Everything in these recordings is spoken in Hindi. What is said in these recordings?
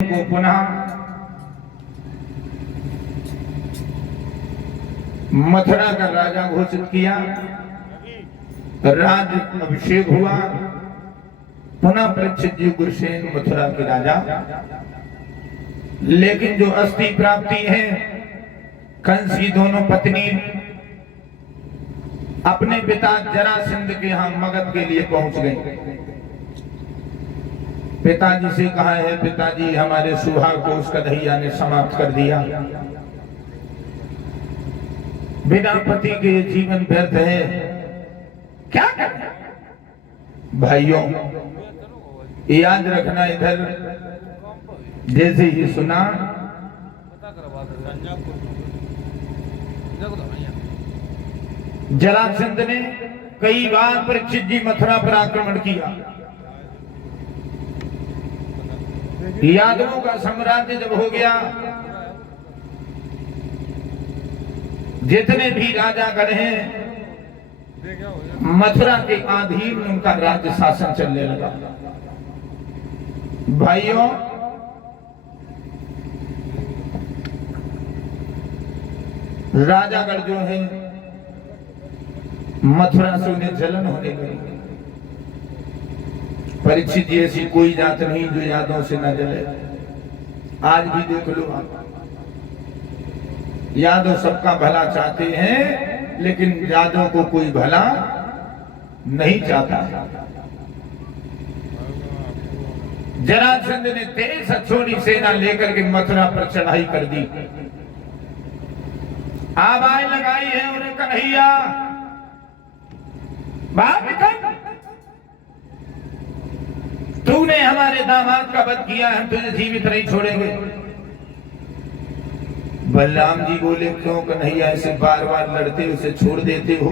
को पुनः मथुरा का राजा घोषित किया। राज अभिषेक हुआ। पुनः परीक्षित जी गुरुसेन मथुरा के राजा। लेकिन जो अस्थि प्राप्ति है, कंस की दोनों पत्नी अपने पिता जरासंध के यहाँ मगध के लिए पहुंच गई। पिताजी से कहा है, पिताजी हमारे सुहा को उस कन्हैया ने समाप्त कर दिया। बिना पति के ये जीवन व्यर्थ है, क्या करें? भाइयों याद रखना, इधर जैसे ही सुना जरासंध ने कई बार परीक्षित जी मथुरा पर आक्रमण किया। यादवों का साम्राज्य जब हो गया, जितने भी राजागण हैं मथुरा के अधीन उनका राज्य शासन चलने लगा। भाइयों राजागण जो है मथुरा से उन्हें जलन होने लगी। परीक्षित जी ऐसी कोई जात नहीं जो यादों से न जले। आज भी देख लो, यादव सबका भला चाहते हैं, लेकिन यादव को कोई भला नहीं चाहता। जरासंध ने तेज अच्छोड़ी सेना लेकर के मथुरा पर चढ़ाई कर दी। आवाज लगाई है उन्हें, कन्हैया बाप निकल, तूने हमारे दामाद का वध किया, हम तुझे जीवित नहीं छोड़ेंगे। बलराम जी बोले, क्यों कन्हैया ऐसे बार बार लड़ते उसे छोड़ देते हो,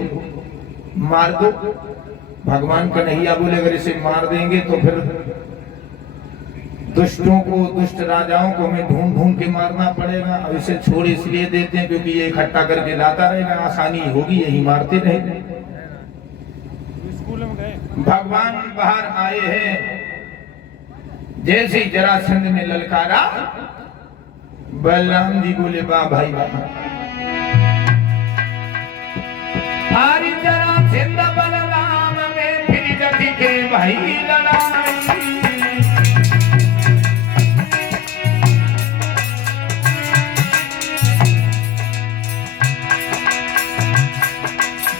मार दो। भगवान कन्हैया बोले, अगर इसे मार देंगे तो फिर दुष्टों को, दुष्ट राजाओं को हमें ढूंढ ढूंढ के मारना पड़ेगा। अब इसे छोड़ इसलिए देते हैं क्योंकि ये इकट्ठा करके लाता रहेगा, आसानी होगी, यही मारते रहेंगे। भगवान बाहर आए हैं। जैसे जरासंध ने ललकारा, बलराम जी बोले, वाह भाई वाह, हरि जरासंध बलराम में फिर जति के भाई लड़ाई।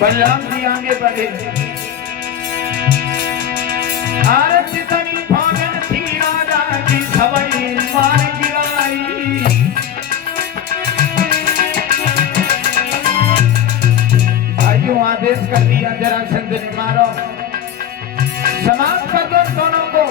बलराम जी आगे बढ़े। आरती तनी फागन थी राजा की सवई मार गिराई। भाइयों आदेश कर दिया जरासंध ने, मारो, समाप्त कर दो दोनों को।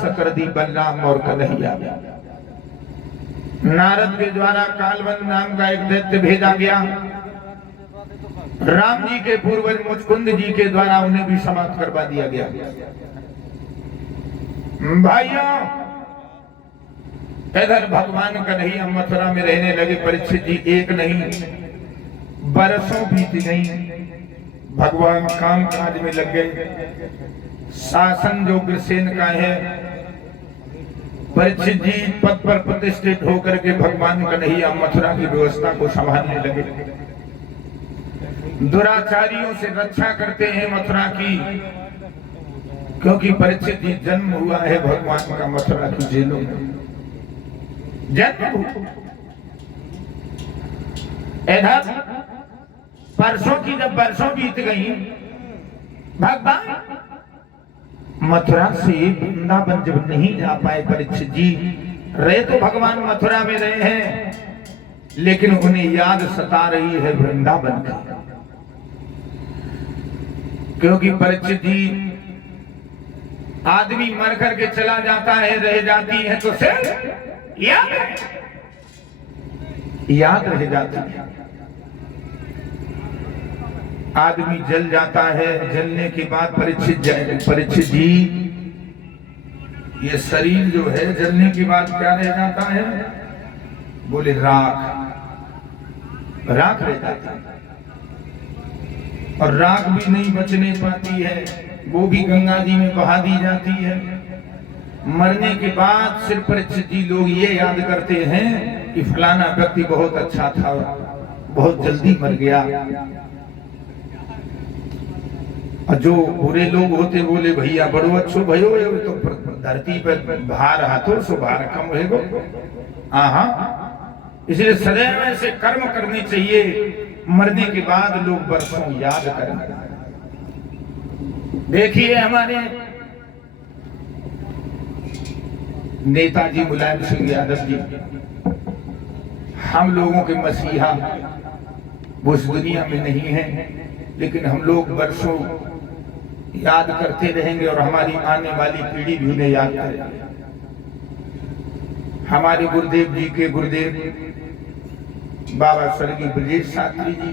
परास्त कर दी बलराम और कन्हैया। नारद के द्वारा कालवंत नाम का एक दैत्य भेजा गया। राम जी के पूर्वज मुचकुंद जी के द्वारा उन्हें भी समाप्त करवा दिया गया। भाइयों, इधर भगवान कन्हैया मथुरा में रहने लगे। परीक्षित जी एक नहीं बरसों बीत गई। भगवान काम काज में लग गए। शासन जो उग्रसेन का है, परीक्षित जी पद पर प्रतिष्ठित होकर के भगवान कन्हैया मथुरा की व्यवस्था को संभालने लगे। दुराचारियों से रक्षा करते हैं मथुरा की, क्योंकि परीक्षित जी जन्म हुआ है भगवान का मथुरा की जेलों में। जन्म इधर परसों की जब बरसों बीत गई, भगवान मथुरा से वृंदावन जब नहीं जा पाए परीक्षित जी, रहे तो भगवान मथुरा में रहे हैं, लेकिन उन्हें याद सता रही है वृंदावन की। क्योंकि परीक्षित जी आदमी मर करके चला जाता है, रह जाती है तो सिर्फ याद रह जाती है। आदमी जल जाता है, जलने के बाद परीक्षित जी ये शरीर जो है जलने के बाद क्या रह जाता है? बोले राख रह जाता है। और राख भी नहीं बचने पाती है, वो भी गंगा जी में बहा दी जाती है। मरने के बाद सिर्फ परीक्षित जी लोग ये याद करते हैं कि फलाना व्यक्ति बहुत अच्छा था, बहुत जल्दी मर गया। और जो बुरे लोग होते बोले भैया बड़ो अच्छो भयो, तो धरती पर भार हाथों सो भार कम होएगो। इसलिए सदैव ऐसे कर्म करने चाहिए, मरने के बाद लोग बरसों याद करें। देखिए हमारे नेताजी मुलायम सिंह यादव जी, हम लोगों के मसीहा, वो इस दुनिया में नहीं है, लेकिन हम लोग बरसों याद करते रहेंगे और हमारी आने वाली पीढ़ी भी उन्हें याद करेगी। हमारे गुरुदेव जी के गुरुदेव बाबा स्वर्गीय ब्रजेश शास्त्री जी,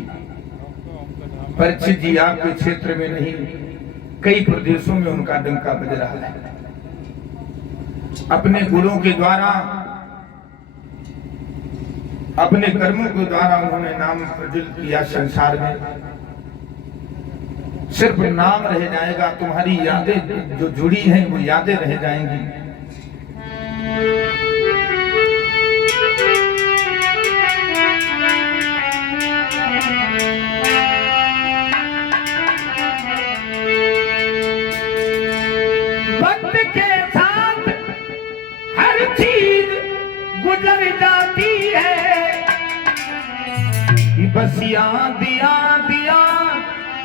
परीक्षित जी आपके क्षेत्र में नहीं, कई प्रदेशों में उनका डंका बज रहा है। अपने गुणों के द्वारा, अपने कर्मों के द्वारा उन्होंने नाम प्रज्वलित किया संसार में। सिर्फ नाम रह जाएगा, तुम्हारी यादें जो जुड़ी हैं वो यादें रह जाएंगी। वक्त के साथ हर चीज गुजर जाती है, बस याद याद याद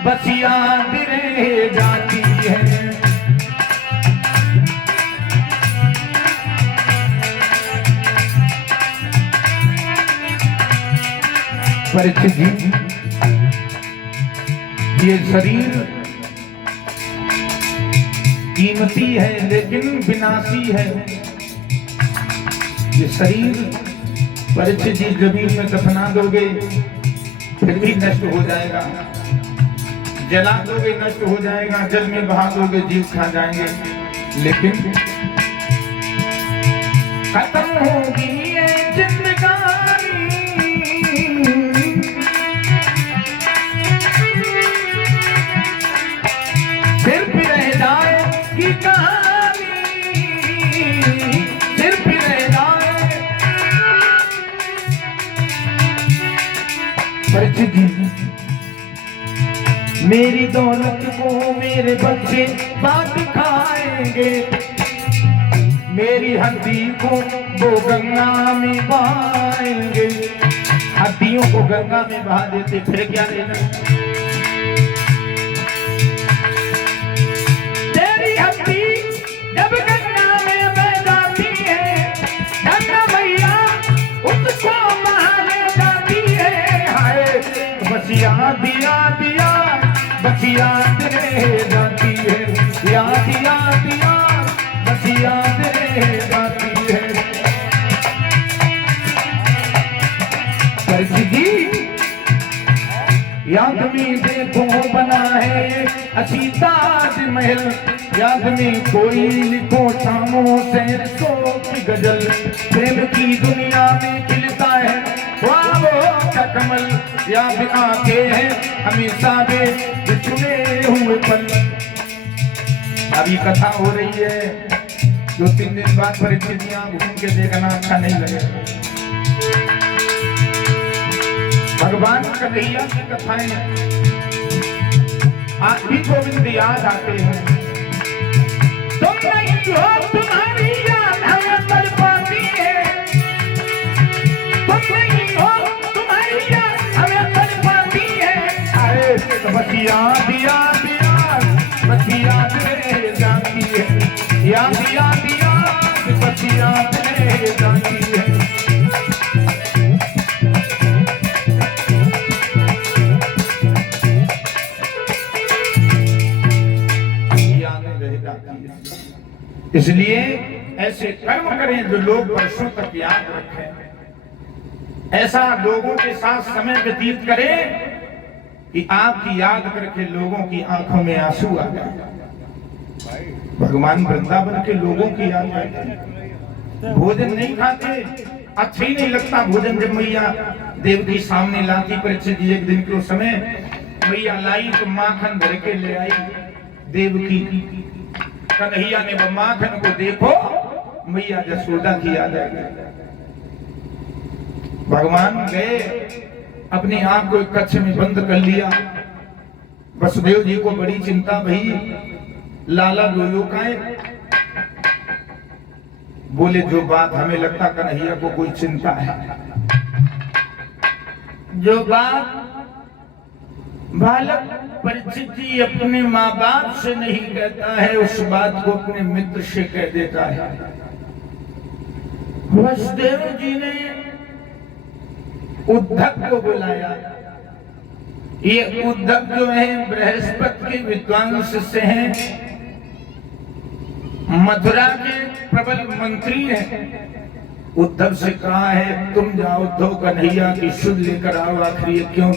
बस याद रह जाती है। परीक्षित जी, ये शरीर कीमती है लेकिन विनाशी है। ये शरीर परीक्षित जी जमीन में दफना दोगे फिर भी नष्ट हो जाएगा, जला दोगे नष्ट हो जाएगा, जल में बहा दोगे जीव खा जाएंगे, लेकिन खत्म होगी ये जिंदगानी, सिर्फ रह जाएगी कहानी, सिर्फ रह जाए। परीक्षित जी, मेरी दौलत को मेरे बच्चे बांट खाएंगे, मेरी हड्डी को वो गंगा में बहाएंगे। हड्डियों को गंगा में बहा देते फिर क्या लेना? तेरी हड्डी जब गंगा में बह जाती है, गंगा मैया उसको बहा ले जाती है। हाय बस याद याद याद बस याद रह जाती है, याद याद याद बस याद परीक्षित जी याद में देखो बना है अच्छी ताज महल, याद में कोई लिखो शामों शहर सो की गजल, प्रेम की दुनिया में खिलता है ख्वाबों का कमल, याद आके है हमेशा वे चुने हुए पल। अभी कथा हो रही है, 2-3 दिन बाद परिस्थितियां घूम के देखना अच्छा नहीं लगेगा। भगवान कन्हैया की कथाएं आज भी गोविंद याद आते हैं। तुम नहीं हो तुम्हारी याद हमें तड़पाती है, तुम नहीं हो तुम्हारी याद हमें तड़पाती है, अरे बस याद याद याद बस याद रह जाती है, याद याद याद बस याद रह जाती है। इसलिए ऐसे कर्म करें जो लोग वर्षों तक याद रखें, ऐसा लोगों के साथ समय व्यतीत करें कि आपकी याद करके लोगों की आंखों में आंसू आ जाए। भगवान वृंदावन के लोगों की याद करते, भोजन नहीं खाते, अच्छा ही नहीं लगता भोजन। जब मैया देवकी सामने लाती परीक्षित जी एक दिन के समय मैया लाई तो माखन भर के ले आई देवकी, कन्हैया ने वो माखन को देखो मैया जसोदा की याद आ गई। भगवान गए अपने आप को एक कक्ष में बंद कर लिया। वसुदेव जी को बड़ी चिंता भई, लाला रोयो काहे? बोले जो बात हमें लगता कन्हैया को कोई चिंता है, जो बात बालक परीक्षित जी अपने माँ बाप से नहीं कहता है उस बात को अपने मित्र से कह देता है। वसुदेव जी ने उद्धव को बुलाया। ये उद्धव जो है बृहस्पति के विद्वान शिष्य हैं, मथुरा के प्रबल मंत्री हैं। उद्धव से कहा है तुम जाओ उद्धव कन्हैया की शुद्ध लेकर आओ, आखिर ये क्यों